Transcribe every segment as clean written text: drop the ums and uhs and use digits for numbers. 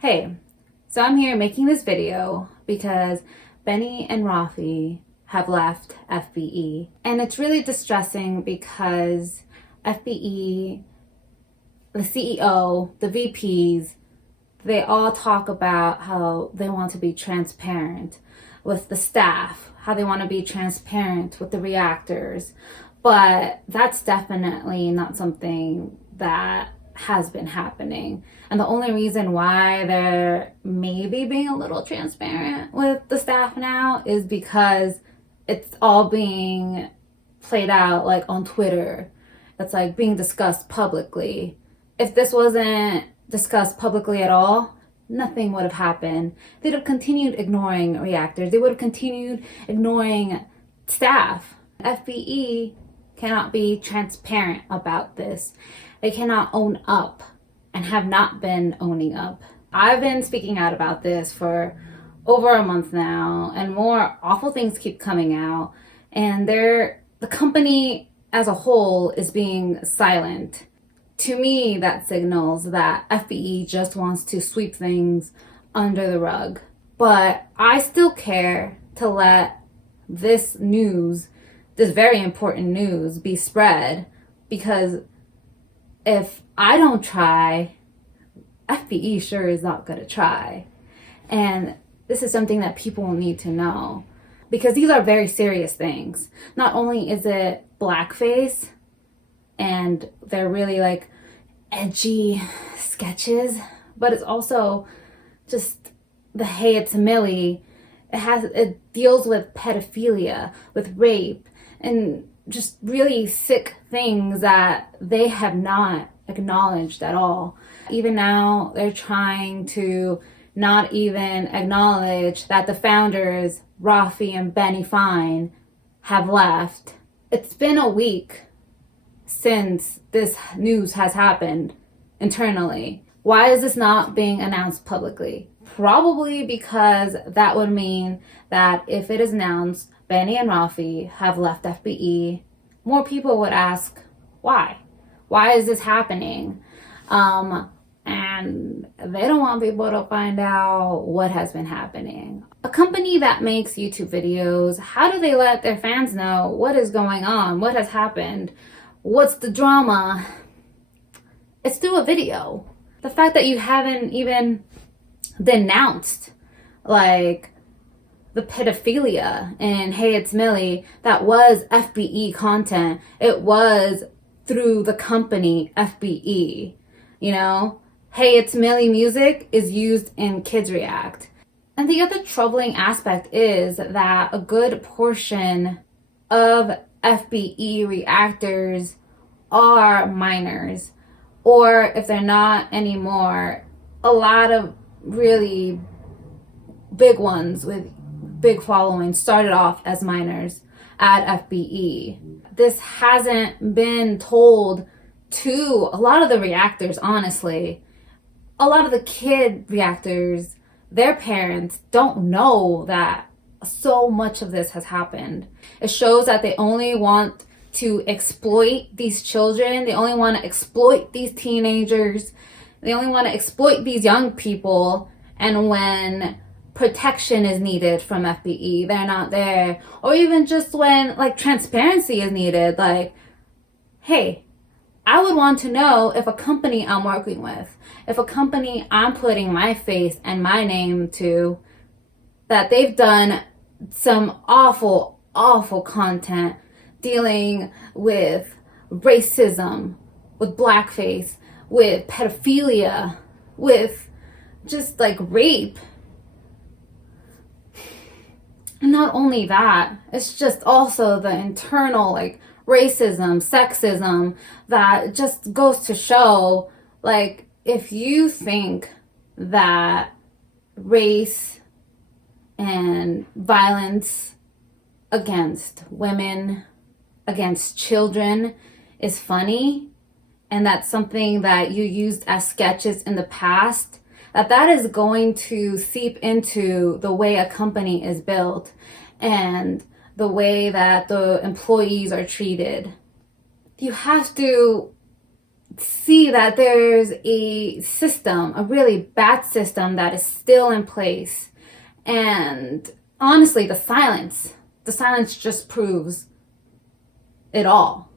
Hey, so I'm here making this video because Benny and Rafi have left FBE. And it's really distressing because FBE, the CEO, the VPs, they all talk about how they want to be transparent with the staff, how they want to be transparent with the reactors. But that's definitely not something that has been happening. And the only reason why they're maybe being a little transparent with the staff now is because it's all being played out like on Twitter. It's like being discussed publicly. If this wasn't discussed publicly at all, nothing would have happened. They'd have continued ignoring reactors. They would have continued ignoring staff. FBE cannot be transparent about this. They cannot own up and have not been owning up. I've been speaking out about this for over a month now, and more awful things keep coming out, and the company as a whole is being silent. To me, that signals that FBE just wants to sweep things under the rug. But I still care to let this news, this very important news, be spread, because if I don't try, FBE sure is not going to try. And this is something that people need to know, because these are very serious things. Not only is it blackface, and they're really like edgy sketches, but it's also just the Hey It's Millie. It deals with pedophilia, with rape, and just really sick things that they have not acknowledged at all. Even now, they're trying to not even acknowledge that the founders, Rafi and Benny Fine, have left. It's been a week since this news has happened internally. Why is this not being announced publicly? Probably because that would mean that if it is announced Benny and Rafi have left FBE, more people would ask, why? Why is this happening? And they don't want people to find out what has been happening. A company that makes YouTube videos, how do they let their fans know what is going on? What has happened? What's the drama? It's through a video. The fact that you haven't even denounced, like, the pedophilia and Hey It's Millie, that was FBE content. It was through the company FBE. You know, Hey It's Millie music is used in Kids React. And the other troubling aspect is that a good portion of FBE reactors are minors, or if they're not anymore, a lot of really big ones with big following started off as minors at FBE. This hasn't been told to a lot of the reactors, honestly. A lot of the kid reactors, their parents don't know that so much of this has happened. It shows that they only want to exploit these children. They only want to exploit these teenagers. They only want to exploit these young people. And when protection is needed from FBE, they're not there. Or even just when like transparency is needed, like, hey, I would want to know if a company I'm working with, if a company I'm putting my face and my name to, that they've done some awful, awful content dealing with racism, with blackface, with pedophilia, with just like rape. And not only that, it's just also the internal like racism, sexism that just goes to show, like, if you think that race and violence against women, against children is funny, and that's something that you used as sketches in the past, that is going to seep into the way a company is built and the way that the employees are treated. You have to see that there's a system, a really bad system that is still in place. And honestly, the silence just proves it all.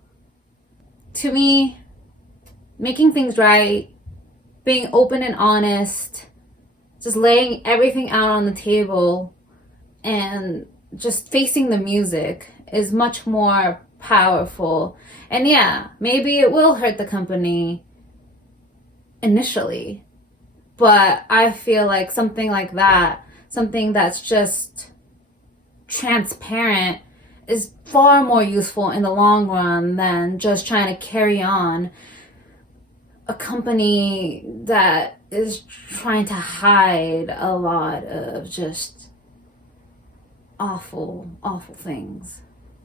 To me, making things right, being open and honest, just laying everything out on the table and just facing the music is much more powerful. And yeah, maybe it will hurt the company initially, but I feel like something like that, something that's just transparent, is far more useful in the long run than just trying to carry on a company that is trying to hide a lot of just awful, awful things.